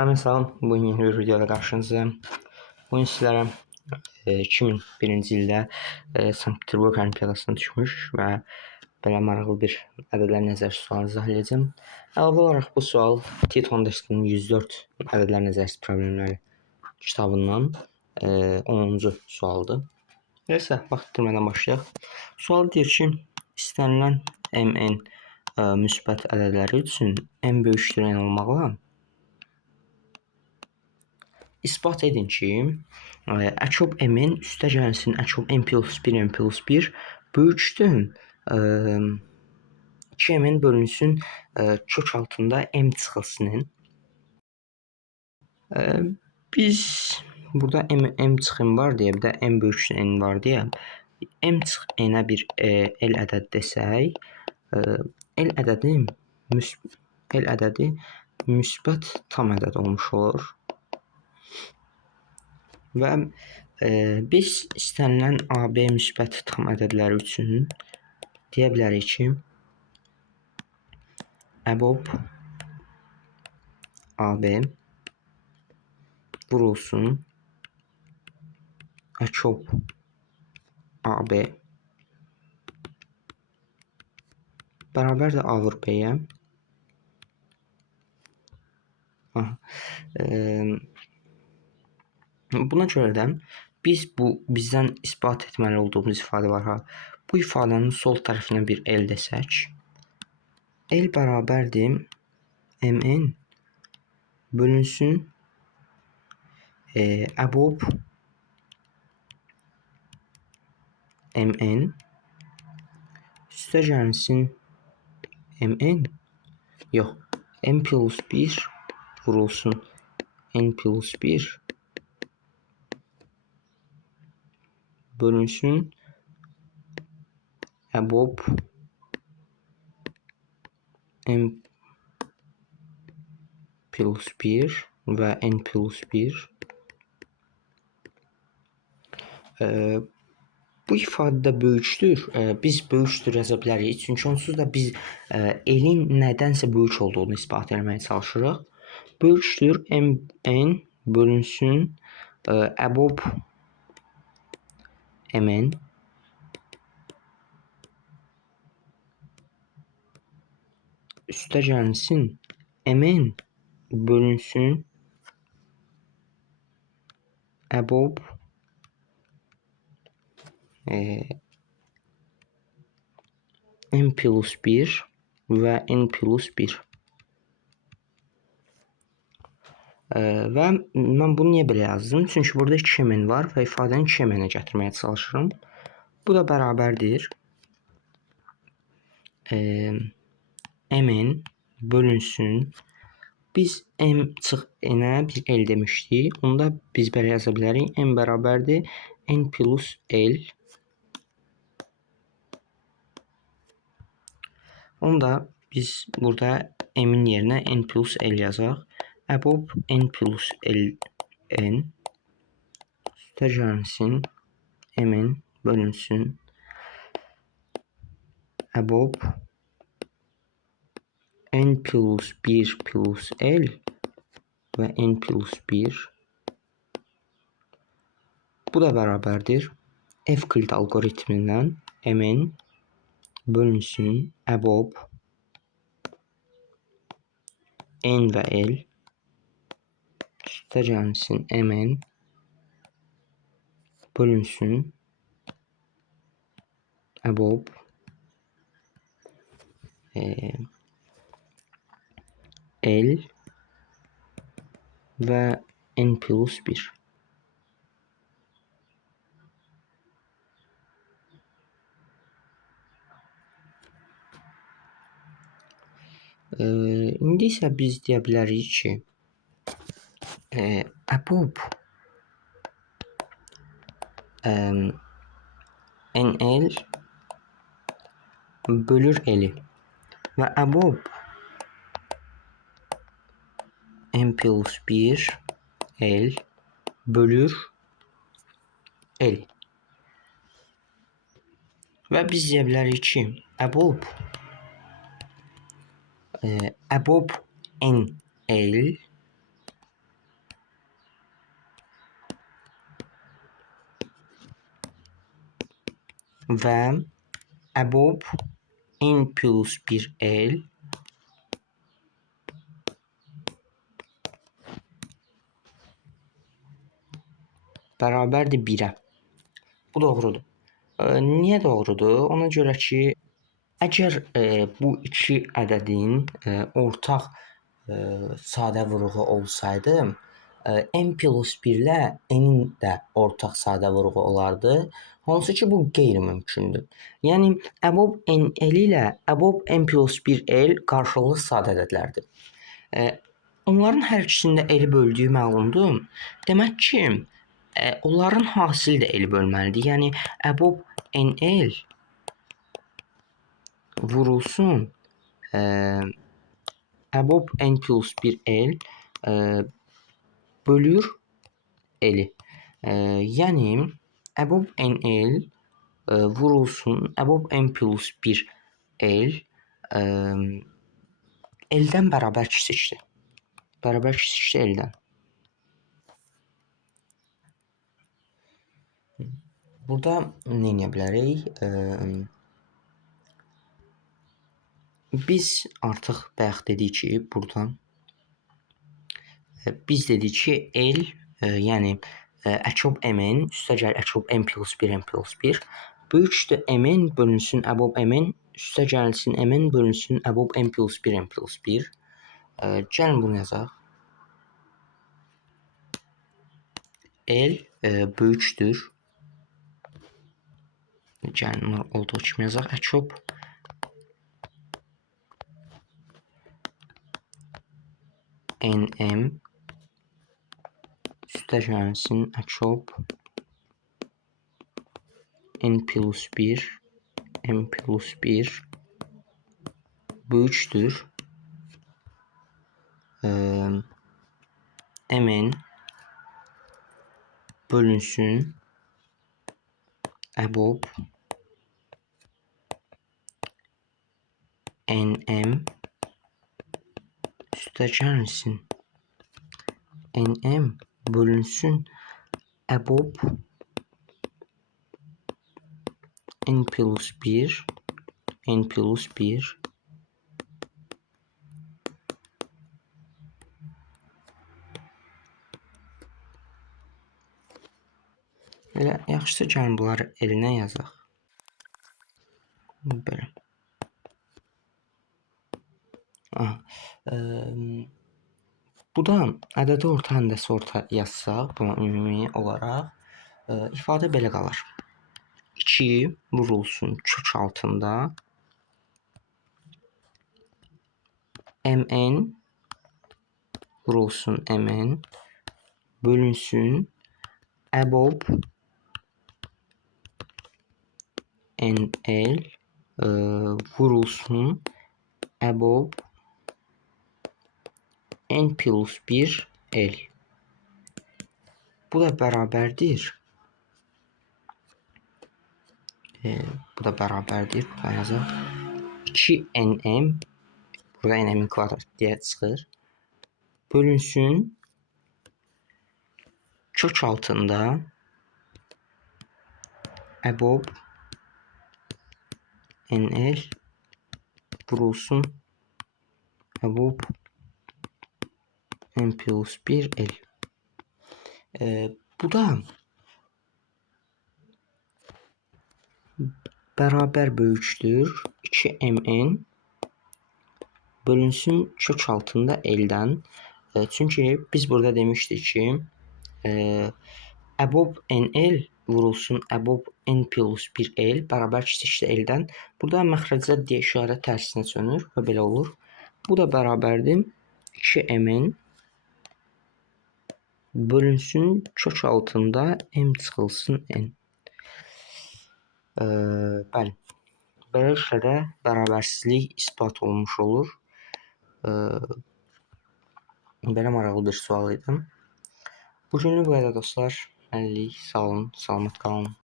Hamı salam, bu yeni bir videoda qarşınızdayım. Bugün sizlərə 2001-ci ildə Sankt-Peterburq Olimpiyadasına düşmüş və belə maraqlı bir ədədlər nəzərsiz sualı izah edəcəm. Əlavə olaraq bu sual Tit Honders'ın 104 ədədlər nəzərsiz problemləri kitabından 10-cu sualdır. Nəysə, vaxt itirmədən başlayaq. Sual deyir ki, istənilən mn müsbət ədədləri üçün n böyükdür n olmaqla İspat edin ki, əkub mn üstə gəlsin əkub n plus 1 n plus 1 böyükdür 2mn bölünsün kök altında m çıxılsın. Biz burada m çıxım var deyə, bir də m böyükdür n var deyə m çıx n-ə bir l ədəd desək, l ədədi müsbət tam ədəd olmuş olur. Və biz istənilən AB müsbət tam ədədləri üçün deyə bilərik ki, əbob AB vurulsun əkub AB bərabərdir A vur B-yə. Buna görə də biz bizdən isbat etməli olduğumuz ifadə var ha. Bu ifadənin sol tərəfinə bir L desək, L bərabərdir mn bölünsün əbob mn üstə gəlsin mn yox, n plus 1 vurulsun n plus 1 bölünsün əbob n plus 1 və n plus 1. Bu ifadədə böyükdür. Biz böyükdür yaza bilərik. Çünki onsuz da biz l-in nədənsə böyük olduğunu isbat etməyə çalışırıq. Böyükdür mn bölünsün əbob mn üstə gəlsin mn bölünsün əbob n plus 1 və n plus 1. Və mən bunu niyə belə yazdım? Çünki burada 2mn var və ifadəni 2mn-ə gətirməyə çalışıram. Bu da bərabərdir mn bölünsün. Biz m çıx n-ə bir l demişdik. Onda biz belə yaza bilərik. M bərabərdir n plus l. Onda biz burada m-in yerinə n plus l yazaq. Əbob n plus l n üstə gəlsin mn bölünsün əbob n plus 1 plus l və n plus 1. Bu da bərabərdir Evklid algoritmindən mn bölünsün əbob n və l üstə gəlsin mn bölünsün əbob l və n plus 1. İndi isə biz deyə bilərik ki, əbob nl bölür l-i və əbob n plus 1 l bölür l. Və biz deyə bilərik ki, əbob n l və EBOB n plus 1L bərabərdir 1-ə. Bu doğrudur. Niyə doğrudur? Ona görə ki, əgər bu iki ədədin ortaq sadə vuruğu olsaydı, n plus 1 ilə n-in də ortaq sadə vuruğu olardı. Hansı ki, bu qeyri-mümkündür. Yəni, EBOB n-l ilə EBOB n plus 1l qarşılıqlı sadə ədədlərdir. Onların hər ikisində l böldüyü məlumdur. Demək ki, onların hasili də l bölməlidir. Yəni, EBOB n-l vurulsun EBOB n plus 1l bölür l-i. Yəni, EBOB n-l vurulsun EBOB n plus 1l l-dən bərabər kiçikdir. Bərabər kiçikdir l-dən. Burada nə edə bilərik? Biz artıq bayaq dedik ki, buradan biz dedik ki, l, yəni EBOB mn üstəgəl EBOB n plus 1 n plus 1 böyükdür mn bölünsün EBOB mn üstəgəlsin mn bölünsün EBOB n plus 1 n plus 1. Gəlin bunu yazaq. L böyükdür. Gəlin olduğu kimi yazaq. EBOB nm üstəgəlsin EBOB n plus 1 n plus 1 böyükdür mn bölünsün EBOB nm üstəgəlsin nm bölünsün EBOB n plus 1 n plus 1 elə yaxşısı gəlin bunları elinə yazaq. Belə. Bu da ədədi orta həndəsi orta yazsaq, buna ümumi olaraq ifadə belə qalır. 2 vurulsun kök altında mn vurulsun mn bölünsün EBOB nl vurulsun EBOB n plus 1 l. Bu da bərabərdir. Bu da bərabərdir. Burada yazaq. 2nm burada nm kvadrat deyə çıxır. Bölünsün kök altında EBOB nl vurulsun EBOB n plus 1 l. Bu da bərabər böyükdür 2mn bölünsün kök altında l-dən. Çünki biz burada demişdik ki, EBOB nl vurulsun EBOB n plus 1 l bərabər kiçikdir l-dən. Burada məxrəcdə deyə işarə tərsinə sönür və belə olur. Bu da bərabərdir 2mn bölünsün kök altında m çıxılsın n. Bəli. Beləliklə də bərabərsizlik isbat olmuş olur. Belə maraqlı bir sual idi. Bugünlük bu qədər dostlar. Hələlik sağ olun, salamat qalın.